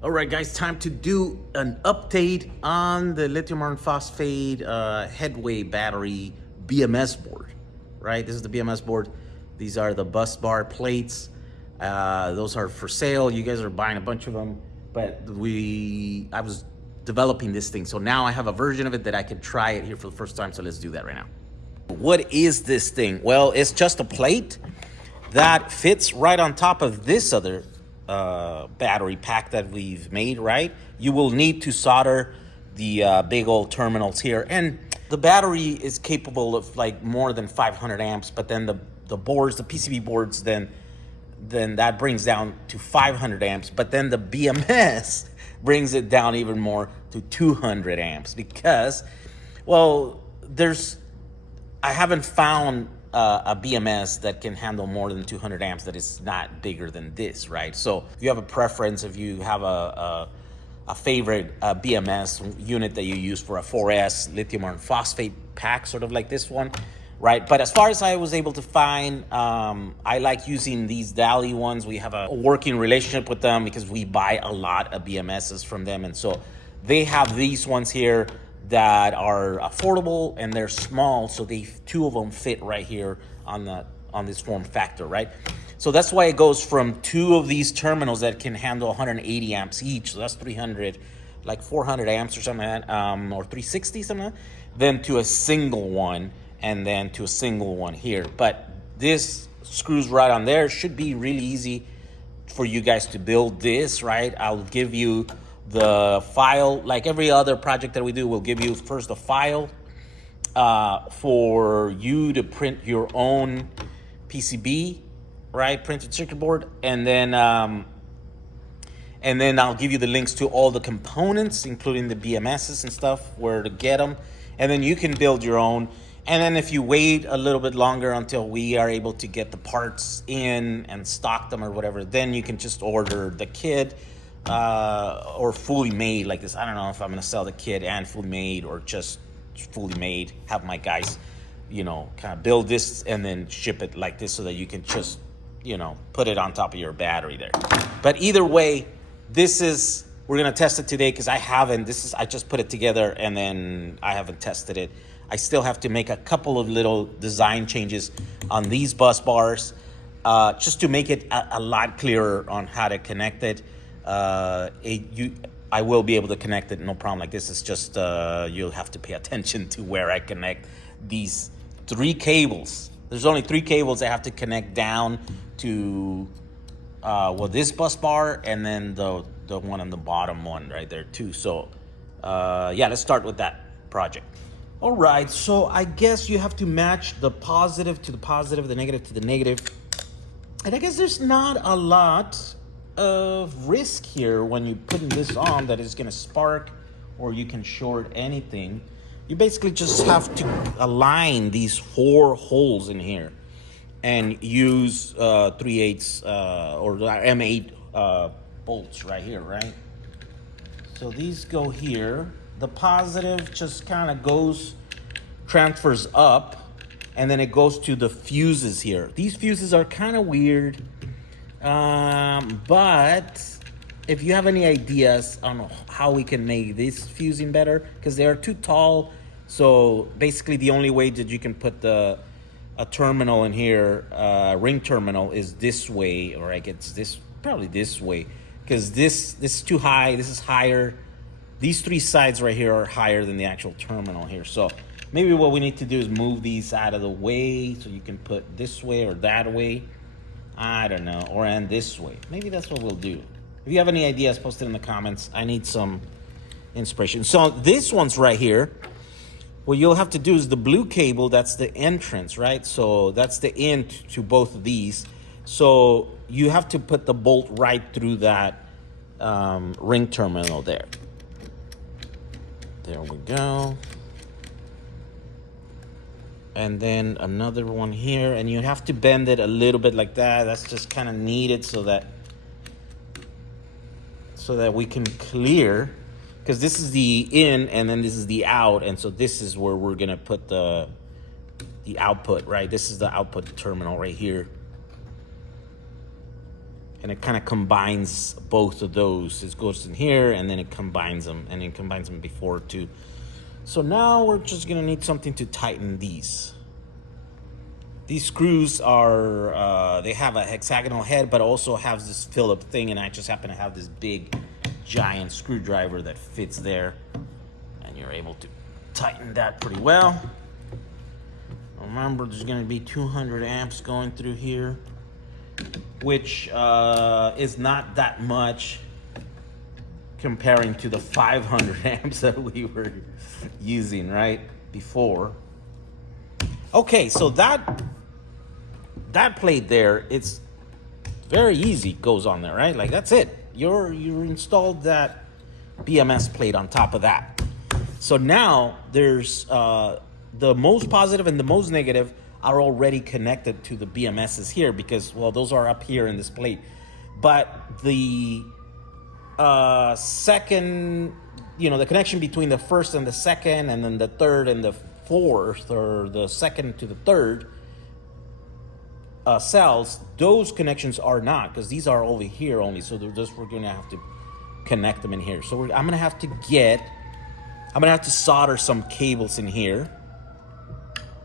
All right, guys, time to do an update on the lithium iron phosphate headway battery BMS board, right? This is the BMS board. These are the bus bar plates. Those are for sale. You guys are buying a bunch of them, but I was developing this thing. So now I have a version of it that I can try it here for the first time. So let's do that right now. What is this thing? Well, it's just a plate that fits right on top of this other battery pack that we've made, right? You will need to solder the big old terminals here. And the battery is capable of like more than 500 amps, but then the boards, the PCB boards, then that brings down to 500 amps. But then the BMS brings it down even more to 200 amps because, well, I haven't found a BMS that can handle more than 200 amps that is not bigger than this, right? So if you have a preference, if you have a favorite BMS unit that you use for a 4S lithium iron phosphate pack, sort of like this one, right? But as far as I was able to find, I like using these Dali ones. We have a working relationship with them because we buy a lot of BMSs from them. And so they have these ones here that are affordable and they're small, so two of them fit right here on this form factor, right? So that's why it goes from two of these terminals that can handle 180 amps each, so that's 300, like 400 amps or something like that, or 360 something like that, then to a single one, and then to a single one here. But this screws right on there. Should be really easy for you guys to build this, right? I'll give you the file, like every other project that we do. We'll give you first a file for you to print your own PCB, right? Printed circuit board, and then I'll give you the links to all the components, including the BMSs and stuff, where to get them, and then you can build your own. And then if you wait a little bit longer until we are able to get the parts in and stock them or whatever, then you can just order the kit. Or fully made like this. I don't know if I'm gonna sell the kit and fully made or just fully made, have my guys, kind of build this and then ship it like this so that you can just, put it on top of your battery there. But either way, we're gonna test it today because I just put it together and then I haven't tested it. I still have to make a couple of little design changes on these bus bars just to make it a lot clearer on how to connect it. I will be able to connect it, no problem. Like this is just, you'll have to pay attention to where I connect these three cables. There's only three cables I have to connect down to, this bus bar and then the one on the bottom one right there too. So, let's start with that project. All right, so I guess you have to match the positive to the positive, the negative to the negative. And I guess there's not a lot of risk here when you putting this on that is going to spark or you can short anything. You basically just have to align these 4 holes in here and use 3/8 or M8 bolts right here, right? So these go here. The positive just kind of transfers up, and then it goes to the fuses here. These fuses are kind of weird. But if you have any ideas on how we can make this fusing better, because they are too tall, so basically the only way that you can put a terminal in here, ring terminal, is this way, or I guess probably this way, because this is too high, this is higher. These 3 sides right here are higher than the actual terminal here. So maybe what we need to do is move these out of the way so you can put this way or that way. I don't know, or end this way. Maybe that's what we'll do. If you have any ideas, post it in the comments. I need some inspiration. So this one's right here. What you'll have to do is the blue cable, that's the entrance, right? So that's the end to both of these. So you have to put the bolt right through that ring terminal there. There we go. And then another one here, and you have to bend it a little bit like that. That's just kind of needed so that we can clear, because this is the in and then this is the out, and so this is where we're gonna put the output, right? This is the output terminal right here. and it kind of combines both of those. It goes in here and then it combines them, and it combines them before too. So now we're just gonna need something to tighten these. These screws are, they have a hexagonal head, but also has this Phillips thing, and I just happen to have this big, giant screwdriver that fits there, and you're able to tighten that pretty well. Remember, there's gonna be 200 amps going through here, which is not that much comparing to the 500 amps that we were using right before. Okay, so that plate there, it's very easy, goes on there, right? Like, that's it. You installed that BMS plate on top of that. So now there's the most positive and the most negative are already connected to the BMSs here, because, well, those are up here in this plate. But the second, the connection between the first and the second, and then the third and the fourth, or the second to the third cells, those connections are not, because these are over here only. So we're gonna have to connect them in here. So I'm gonna have to solder some cables in here,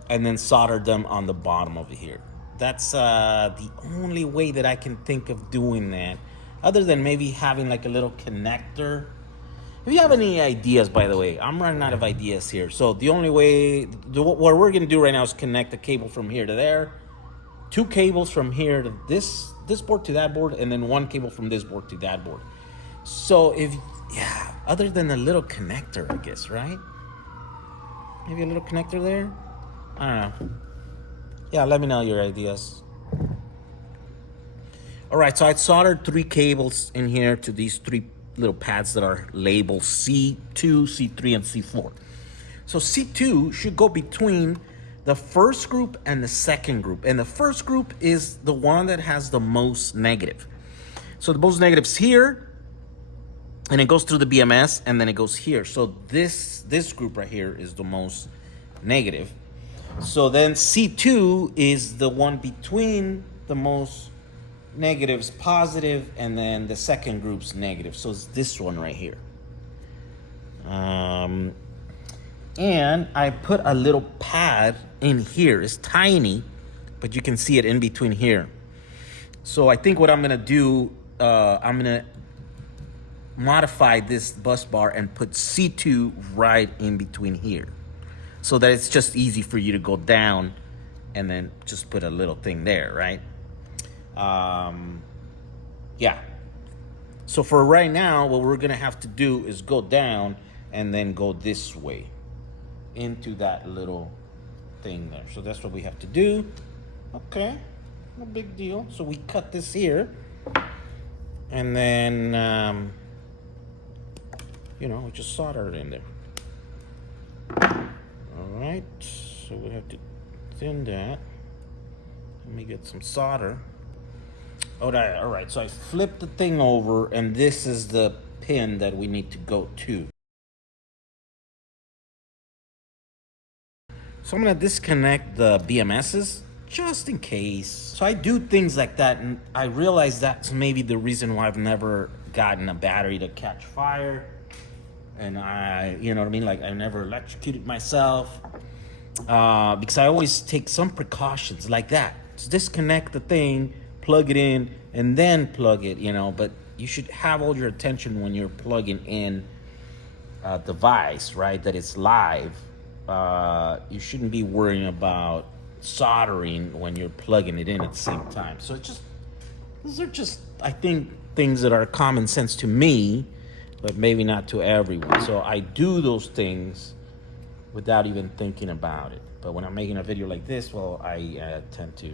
and then solder them on the bottom over here. That's the only way that I can think of doing that, other than maybe having like a little connector. If you have any ideas, by the way, I'm running out of ideas here. So the only way, what we're gonna do right now is connect a cable from here to there, 2 cables from here to this board to that board, and then 1 cable from this board to that board. So other than a little connector, I guess, right? Maybe a little connector there? I don't know. Yeah, let me know your ideas. All right, so I soldered 3 cables in here to these 3 little pads that are labeled C2, C3, and C4. So C2 should go between the first group and the second group. And the first group is the one that has the most negative. So the most negative's here, and it goes through the BMS, and then it goes here. So this group right here is the most negative. So then C2 is the one between the most negatives positive, and then the second group's negative. So it's this one right here. And I put a little pad in here. It's tiny, but you can see it in between here. So I think what I'm gonna do, I'm gonna modify this bus bar and put C2 right in between here, so that it's just easy for you to go down and then just put a little thing there, right? Yeah. So for right now, what we're gonna have to do is go down and then go this way into that little thing there. So that's what we have to do. Okay, no big deal. So we cut this here, and then we just solder it in there. All right, so we have to thin that. Let me get some solder. All right, so I flipped the thing over, and this is the pin that we need to go to. So I'm gonna disconnect the BMSs just in case. So I do things like that, and I realize that's maybe the reason why I've never gotten a battery to catch fire. And you know what I mean? Like, I never electrocuted myself, because I always take some precautions like that. Just disconnect the thing, plug it in, and then plug it, but you should have all your attention when you're plugging in a device, right? That it's live. You shouldn't be worrying about soldering when you're plugging it in at the same time. So those are just, I think, things that are common sense to me, but maybe not to everyone. So I do those things without even thinking about it. But when I'm making a video like this, well, I tend to,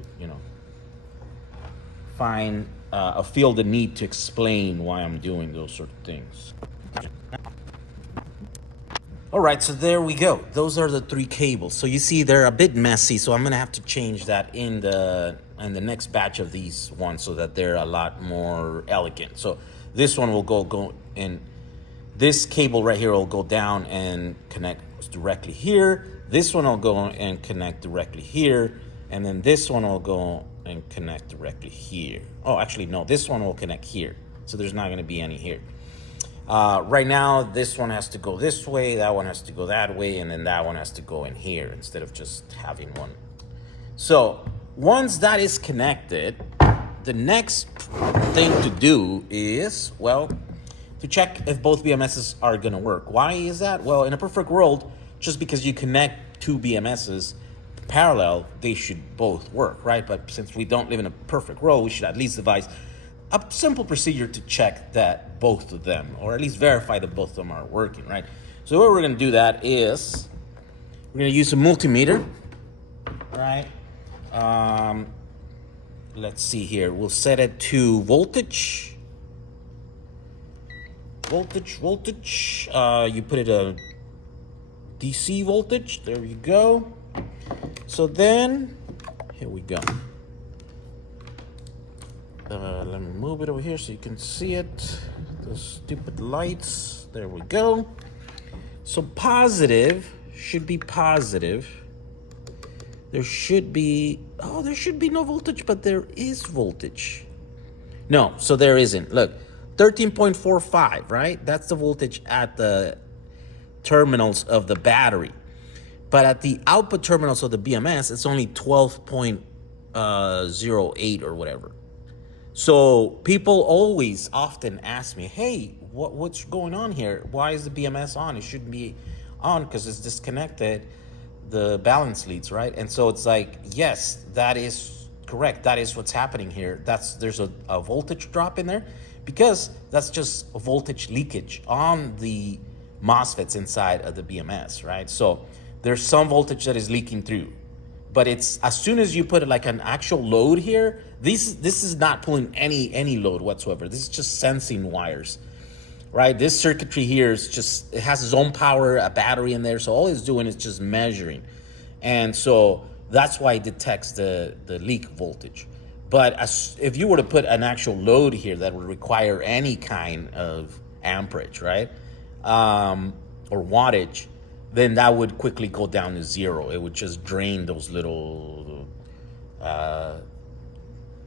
feel the need to explain why I'm doing those sort of things. All right, so there we go. Those are the 3 cables. So you see they're a bit messy, so I'm gonna have to change that in the next batch of these ones, so that they're a lot more elegant. So this one will go in. This cable right here will go down and connect directly here. This one will go and connect directly here, and then this one will go and connect directly here. Oh, actually, no, this one will connect here. So there's not gonna be any here. Right now, this one has to go this way, that one has to go that way, and then that one has to go in here instead of just having one. So once that is connected, the next thing to do is, well, to check if both BMSs are gonna work. Why is that? Well, in a perfect world, just because you connect two BMSs parallel, they should both work, right? But since we don't live in a perfect world, we should at least devise a simple procedure to check that both of them, or at least verify that both of them are working, right? So the way we're gonna do that is, we're gonna use a multimeter, right? Let's see here, we'll set it to voltage. You put it a DC voltage, there we go. So then, here we go. Let me move it over here so you can see it. The stupid lights, there we go. So positive should be positive. There should be no voltage, but there is voltage. No, so there isn't. Look, 13.45, right? That's the voltage at the terminals of the battery. But at the output terminals of the BMS, it's only 12.08 or whatever. So people often ask me, hey, what's going on here? Why is the BMS on? It shouldn't be on because it's disconnected the balance leads, right? And so it's like, yes, that is correct. That is what's happening here. There's a voltage drop in there because that's just a voltage leakage on the MOSFETs inside of the BMS, right? So there's some voltage that is leaking through, but it's as soon as you put like an actual load here, this is not pulling any load whatsoever. This is just sensing wires, right? This circuitry here is just, it has its own power, a battery in there. So all it's doing is just measuring. And so that's why it detects the leak voltage. But if you were to put an actual load here that would require any kind of amperage, right? Or wattage, then that would quickly go down to zero. It would just drain those little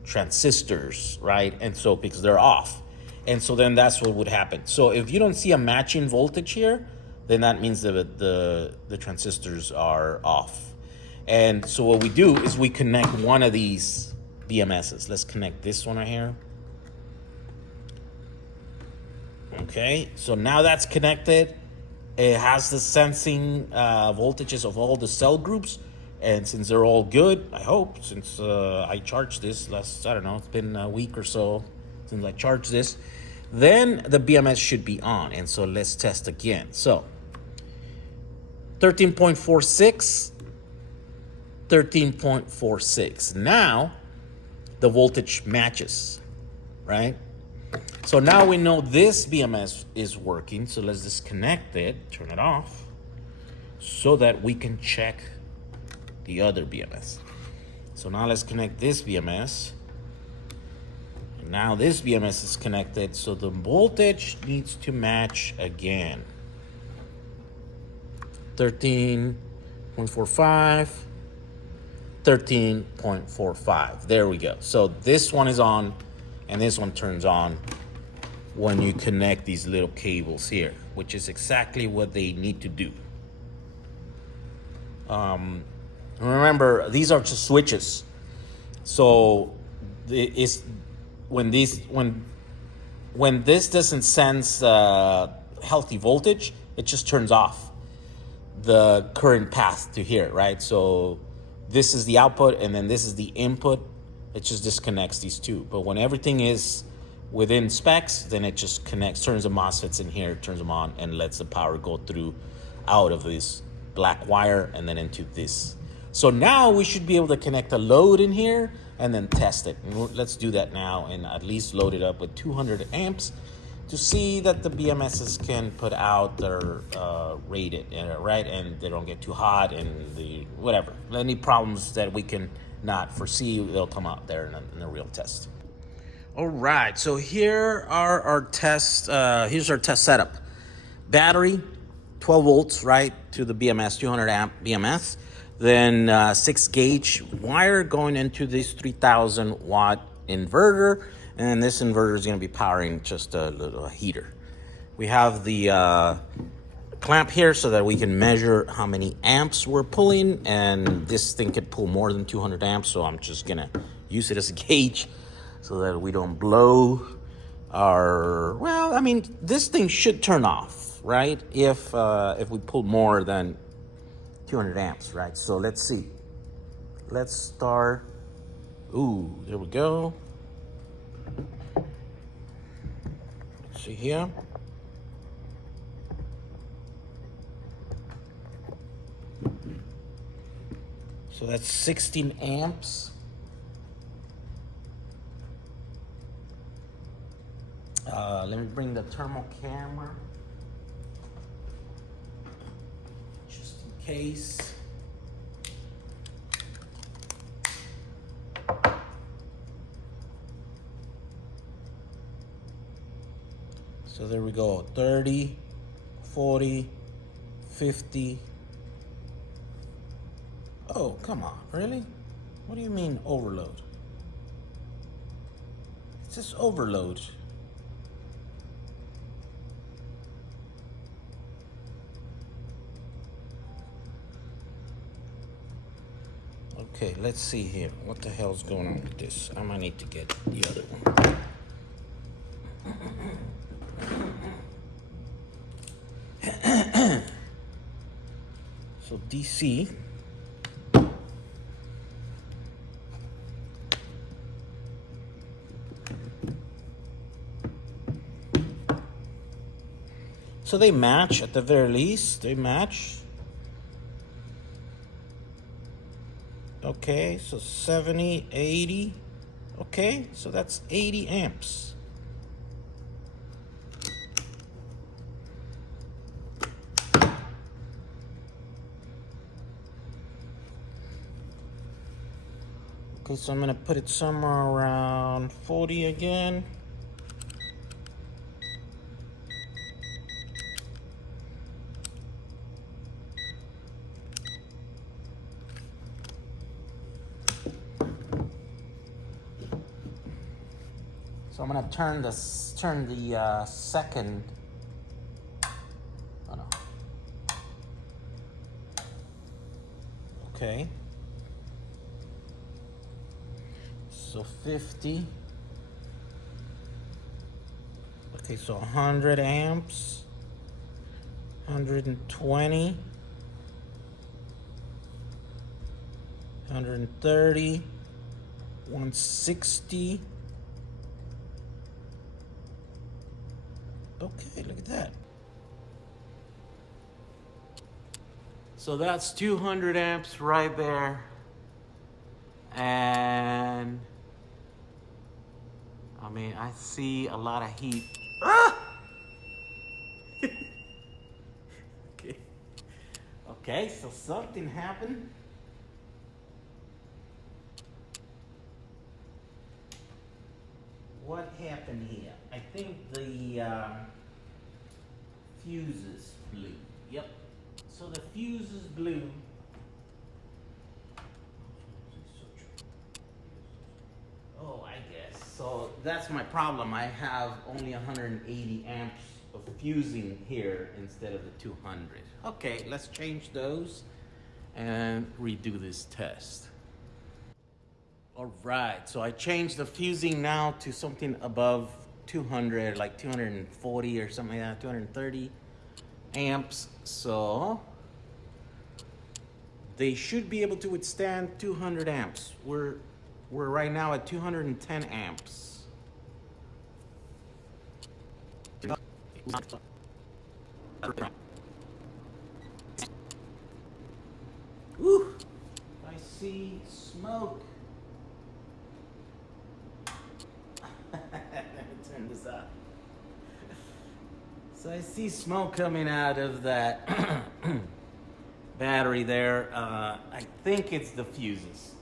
transistors, right? And so, because they're off. And so then that's what would happen. So if you don't see a matching voltage here, then that means that the transistors are off. And so what we do is we connect one of these BMSs. Let's connect this one right here. Okay, so now that's connected. It has the sensing voltages of all the cell groups. And since they're all good, I hope, since I charged this I don't know, it's been a week or so since I charged this, then the BMS should be on. And so let's test again. So 13.46, 13.46. Now the voltage matches, right? So now we know this BMS is working. So let's disconnect it, turn it off, so that we can check the other BMS. So now let's connect this BMS. And now this BMS is connected, so the voltage needs to match again. 13.45, 13.45. There we go. So this one is on, and this one turns on when you connect these little cables here, which is exactly what they need to do. Remember, these are just switches. So when this doesn't sense healthy voltage, it just turns off the current path to here, right? So this is the output, and then this is the input. It just disconnects these two. But when everything is within specs, then it just connects, turns the MOSFETs in here, turns them on, and lets the power go through out of this black wire and then into this. So now we should be able to connect a load in here and then test it. And let's do that now and at least load it up with 200 amps to see that the BMSs can put out their rated, right? And they don't get too hot and whatever. Any problems that we can not foresee, they'll come out there in a real test. All right, so here are our tests. Here's our test setup. Battery, 12 volts, right, to the BMS, 200 amp BMS. then 6 gauge wire going into this 3000 watt inverter, and this inverter is going to be powering just a little heater. We have the clamp here so that we can measure how many amps we're pulling, and this thing could pull more than 200 amps, so I'm just gonna use it as a gauge so that we don't blow our, well, I mean, this thing should turn off, right, if we pull more than 200 amps, right? So let's see. Let's start. Ooh, there we go. Let's see here. So that's 16 amps. Let me bring the thermal camera, just in case. So there we go, 30, 40, 50. Oh, come on, really? What do you mean overload? It's just overload. Okay, let's see here. What the hell's going on with this? I might need to get the other one. So DC. So they match at the very least. They match. Okay, so 70, 80. Okay, so that's 80 amps. Okay, so I'm gonna put it somewhere around 40 again. So I'm gonna turn the second. Oh no. Okay. So 50. Okay, so 100 amps. 120. 130. 160. Okay, look at that. So that's 200 amps right there. And I mean, I see a lot of heat. Ah! Okay. Okay, so something happened. What happened here? I think the fuses blew. Yep. So the fuses blew. Oh, I guess. So that's my problem. I have only 180 amps of fusing here instead of the 200. Okay, let's change those and redo this test. All right, so I changed the fusing now to something above 200, like 240 or something like that, 230 amps. So they should be able to withstand 200 amps. We're right now at 210 amps. Woo! I see smoke. Let me turn this off. So I see smoke coming out of that battery there. I think it's the fuses.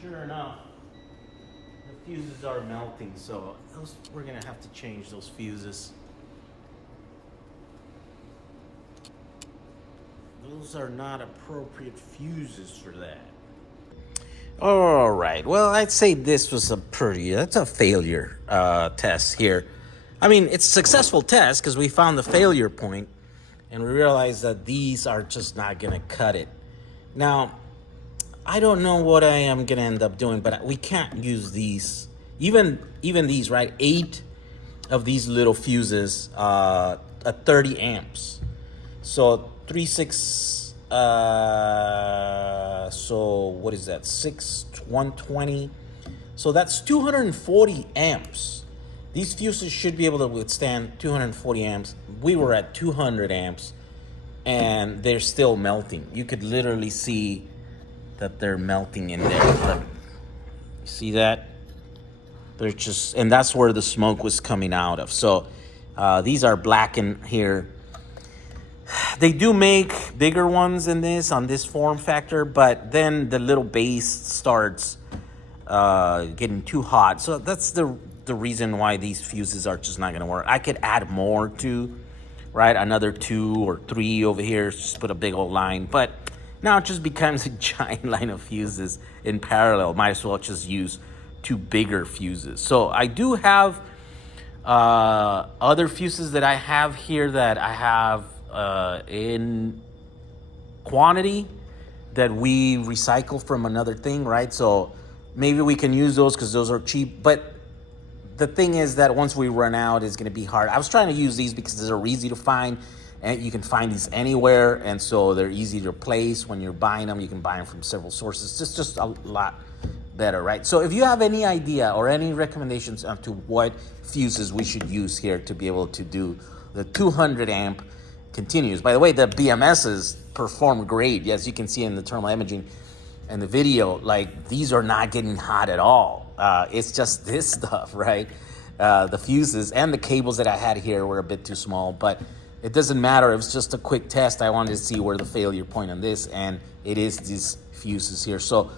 Sure enough, The fuses are melting, so we're gonna have to change those fuses. Those are not appropriate fuses for that. All right. Well, I'd say this was that's a failure test here. I mean, it's a successful test because we found the failure point and we realized that these are just not going to cut it. Now, I don't know what I am going to end up doing, but we can't use these. Even these, right? 8 of these little fuses at 30 amps. So 3, 6, so what is that? 120. So that's 240 amps. These fuses should be able to withstand 240 amps. We were at 200 amps and they're still melting. You could literally see that they're melting in there. You see that? They're just, and that's where the smoke was coming out of. So these are blackened here. They do make bigger ones than this on this form factor, but then the little base starts getting too hot. So that's the reason why these fuses are just not going to work. I could add more to, right? Another 2 or 3 over here, just put a big old line. But now it just becomes a giant line of fuses in parallel. Might as well just use 2 bigger fuses. So I do have other fuses that I have here that I have in quantity that we recycle from another thing, right? So maybe we can use those because those are cheap. But the thing is that once we run out, it's going to be hard. I was trying to use these because they're easy to find, and you can find these anywhere, and so they're easy to replace. When you're buying them, you can buy them from several sources. It's just a lot better, right? So if you have any idea or any recommendations as to what fuses we should use here to be able to do the 200 amp continuous. By the way, the BMSs perform great. Yes, you can see in the thermal imaging and the video, like these are not getting hot at all. It's just this stuff, right? The fuses and the cables that I had here were a bit too small, but it doesn't matter. It was just a quick test. I wanted to see where the failure point on this, and it is these fuses here. So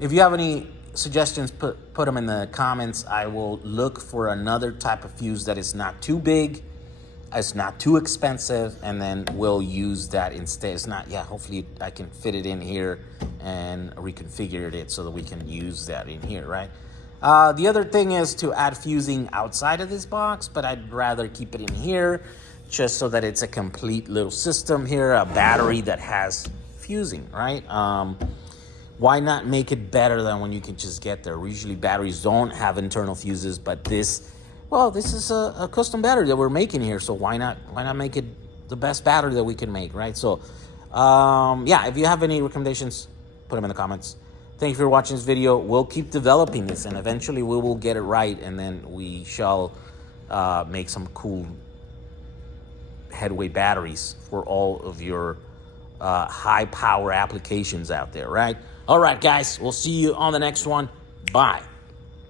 if you have any suggestions, put them in the comments. I will look for another type of fuse that is not too big, it's not too expensive, and then we'll use that instead. It's not, yeah, hopefully I can fit it in here and reconfigure it so that we can use that in here, right? The other thing is to add fusing outside of this box, but I'd rather keep it in here just so that it's a complete little system here, a battery that has fusing, right? Why not make it better than when you can just get there? Usually batteries don't have internal fuses, but this is a custom battery that we're making here, so why not make it the best battery that we can make, right? So, yeah, if you have any recommendations, put them in the comments. Thank you for watching this video. We'll keep developing this, and eventually we will get it right, and then we shall make some cool headway batteries for all of your high power applications out there, right? All right, guys, we'll see you on the next one. Bye.